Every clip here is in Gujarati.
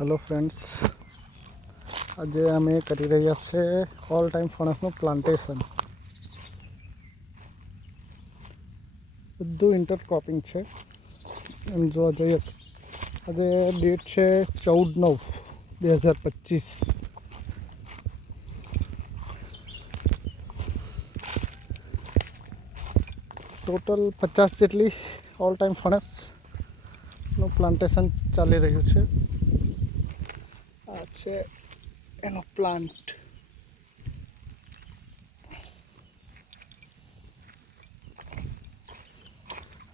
हेलो फ्रेंड्स, आज अमे करी रह्या छे ऑल टाइम फणसનું प्लांटेशन। બધું ઇન્ટરક્રોપિંગ છે। એમ જોવા જઈએ તો આજે ડેટ છે 14/9/2025। ટોટલ 50 જેટલી ઓલ ટાઈમ ફણસનું પ્લાન્ટેશન ચાલી રહ્યું છે। આ છે એનો પ્લાન્ટ।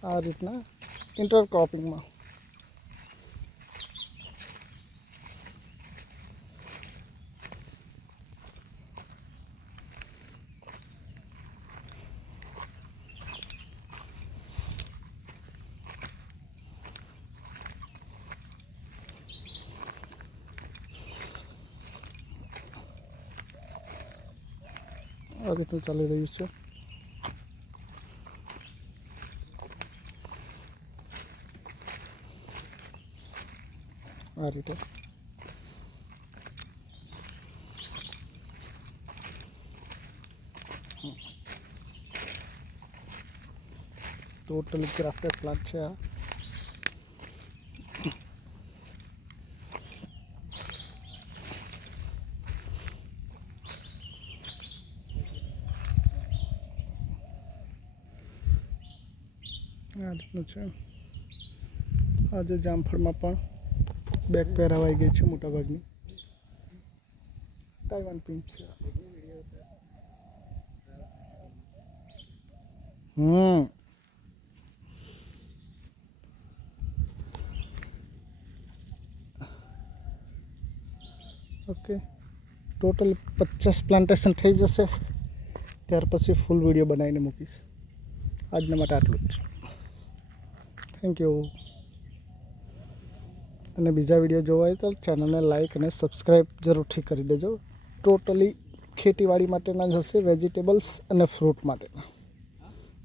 આ રીતના ઇન્ટરક્રોપિંગમાં આ રીતનું ચાલી રહ્યું છે। આ રીતે ટોટલી ગ્રાફ્ટેડ પ્લાન્ટ છે। આ રીતનું છે। આજે જામફળમાં પણ બેગ પહેરાવાઈ ગઈ છે મોટાભાગની। તાઇવાન પિંક છે। ઓકે, ટોટલ 50 પ્લાન્ટેશન થઈ જશે ત્યાર પછી ફૂલ વિડીયો બનાવીને મૂકીશ। આજના માટે આટલું જ। Thank you. અને બીજા વિડીયો જોવા હોય તો ચેનલને લાઈક અને સબસ્ક્રાઈબ જરૂરથી કરી દેજો। ટોટલી ખેતીવાડી માટેના જ હશે, વેજીટેબલ્સ અને ફ્રૂટ માટેના।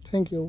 Thank you.